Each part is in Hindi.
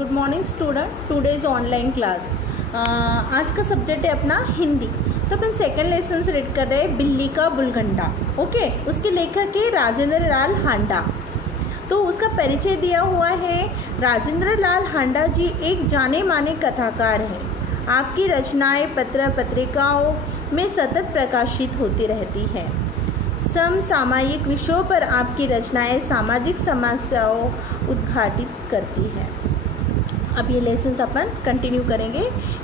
Good morning student, today's online class. आज का सब्जेक्ट है अपना हिंदी। तो अपन सेकंड लेसन से रीड कर रहे हैं बिल्ली का बुलगंडा। ओके, उसके लेखक है राजेंद्र लाल हांडा। तो उसका परिचय दिया हुआ है। राजेंद्र लाल हांडा जी एक जाने माने कथाकार हैं। आपकी रचनाएं पत्र पत्रिकाओं में सतत प्रकाशित होती रहती है। समसामयिक विषयों पर आपकी रचनाएं सामाजिक समस्याओं उद्घाटित करती है। अब ये लेसन्स अपन कंटिन्यू करेंगे।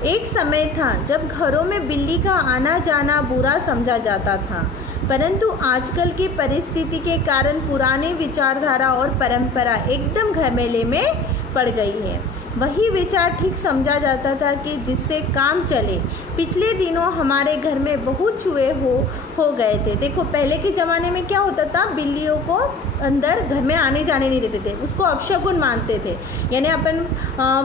एक समय था जब घरों में बिल्ली का आना जाना बुरा समझा जाता था, परंतु आजकल की परिस्थिति के कारण पुरानी विचारधारा और परंपरा एकदम घमेले में पड़ गई है। वही विचार ठीक समझा जाता था कि जिससे काम चले। पिछले दिनों हमारे घर में बहुत चूहे हो गए थे। देखो, पहले के ज़माने में क्या होता था, बिल्लियों को अंदर घर में आने जाने नहीं देते थे, उसको अपशगुन मानते थे। यानी अपन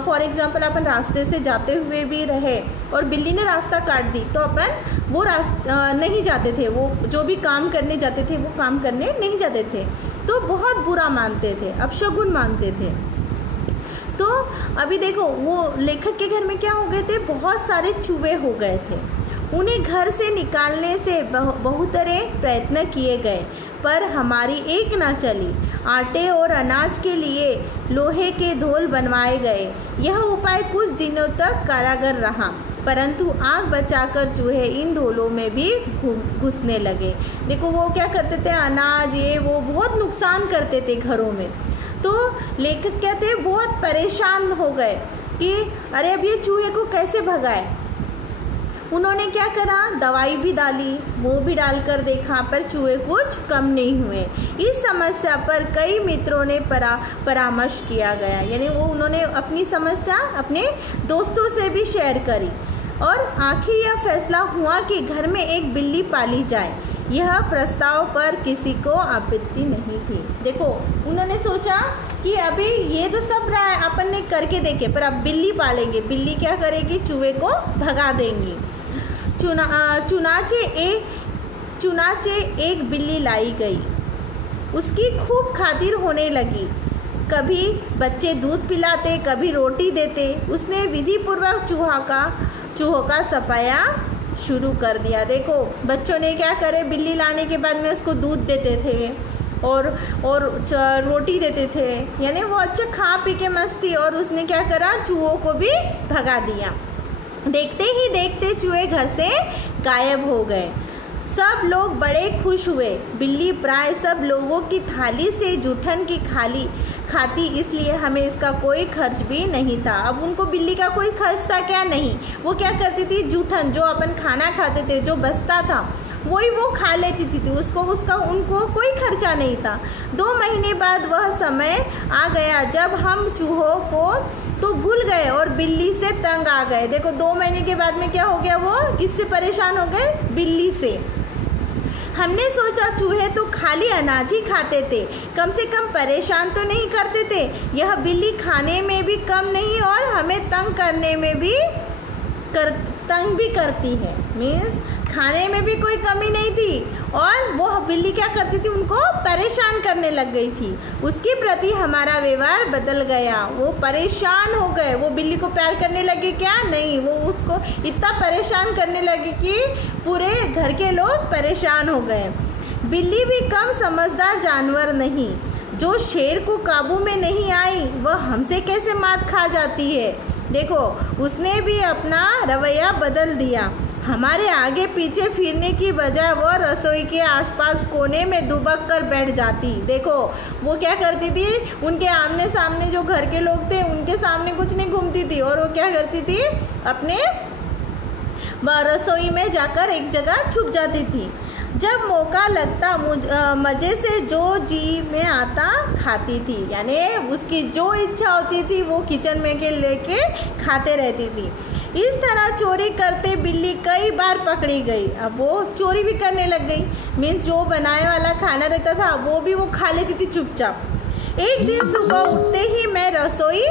फॉर एग्जांपल अपन रास्ते से जाते हुए भी रहे और बिल्ली ने रास्ता काट दी तो अपन वो रास्ता नहीं जाते थे, वो जो भी काम करने जाते थे वो काम करने नहीं जाते थे, तो बहुत बुरा मानते थे, अपशगुन मानते थे। तो अभी देखो, वो लेखक के घर में क्या हो गए थे, बहुत सारे चूहे हो गए थे। उन्हें घर से निकालने से बहुत प्रयत्न किए गए, पर हमारी एक न चली। आटे और अनाज के लिए लोहे के ढोल बनवाए गए। यह उपाय कुछ दिनों तक कारगर रहा, परंतु आग बचाकर चूहे इन ढोलों में भी घुसने लगे। देखो, वो क्या करते थे, अनाज ये वो बहुत नुकसान करते थे घरों में। तो लेखक क्या थे, बहुत परेशान हो गए कि अरे अब ये चूहे को कैसे भगाए। उन्होंने क्या करा, दवाई भी डाली, वो भी डालकर देखा, पर चूहे कुछ कम नहीं हुए। इस समस्या पर कई मित्रों ने परामर्श किया गया। यानी उन्होंने अपनी समस्या अपने दोस्तों से भी शेयर करी और आखिर यह फैसला हुआ कि घर में एक बिल्ली पाली जाए। यह प्रस्ताव पर किसी को आपत्ति नहीं थी। देखो, उन्होंने सोचा कि अभी ये तो सब रहा है, अपन ने करके देखे, पर अब बिल्ली पालेंगे। बिल्ली क्या करेगी, चूहे को भगा देंगी। चुनाचे एक बिल्ली लाई गई। उसकी खूब खातिर होने लगी। कभी बच्चे दूध पिलाते, कभी रोटी देते। उसने विधि पूर्वक चूहों का सफाया शुरू कर दिया। देखो, बच्चों ने क्या करे, बिल्ली लाने के बाद में उसको दूध देते थे और रोटी देते थे, यानी वो अच्छा खा पी के मस्ती। और उसने क्या करा, चूहों को भी भगा दिया। देखते ही देखते चूहे घर से गायब हो गए। सब लोग बड़े खुश हुए। बिल्ली प्राय सब लोगों की थाली से जूठन की खाती, इसलिए हमें इसका कोई खर्च भी नहीं था। अब उनको बिल्ली का कोई खर्च था क्या, नहीं। वो क्या करती थी, जूठन जो अपन खाना खाते थे, जो बचता था वही वो खा लेती थी, उनको कोई खर्चा नहीं था। 2 महीने बाद वह समय आ गया जब हम चूहों को तो भूल गए और बिल्ली से तंग आ गए। देखो, 2 महीने के बाद में क्या हो गया, वो किससे परेशान हो गए, बिल्ली से। हमने सोचा चूहे तो खाली अनाज ही खाते थे, कम से कम परेशान तो नहीं करते थे। यह बिल्ली खाने में भी कम नहीं और हमें तंग करने में भी तंग भी करती है। मीन्स खाने में भी कोई कमी नहीं थी और वो बिल्ली क्या करती थी, उनको परेशान करने लग गई थी। उसके प्रति हमारा व्यवहार बदल गया। वो परेशान हो गए। वो बिल्ली को प्यार करने लगे क्या, नहीं, वो उसको इतना परेशान करने लगे कि पूरे घर के लोग परेशान हो गए। बिल्ली भी कम समझदार जानवर नहीं। जो शेर को काबू में नहीं आई वह हमसे कैसे मात खा जाती है। देखो, उसने भी अपना रवैया बदल दिया। हमारे आगे पीछे फिरने की बजाय वह रसोई के आसपास कोने में दुबक कर बैठ जाती। देखो, वो क्या करती थी, उनके आमने सामने जो घर के लोग थे उनके सामने कुछ नहीं घूमती थी और वो क्या करती थी, अपने रसोई में जाकर एक जगह छुप जाती थी। जब मौका लगता मज़े से जो जी में आता खाती थी। यानी उसकी जो इच्छा होती थी वो किचन में के लेके खाते रहती थी। इस तरह चोरी करते बिल्ली कई बार पकड़ी गई। अब वो चोरी भी करने लग गई। मीन्स जो बनाए वाला खाना रहता था वो भी वो खा लेती थी चुपचाप। एक दिन सुबह उठते ही मैं रसोई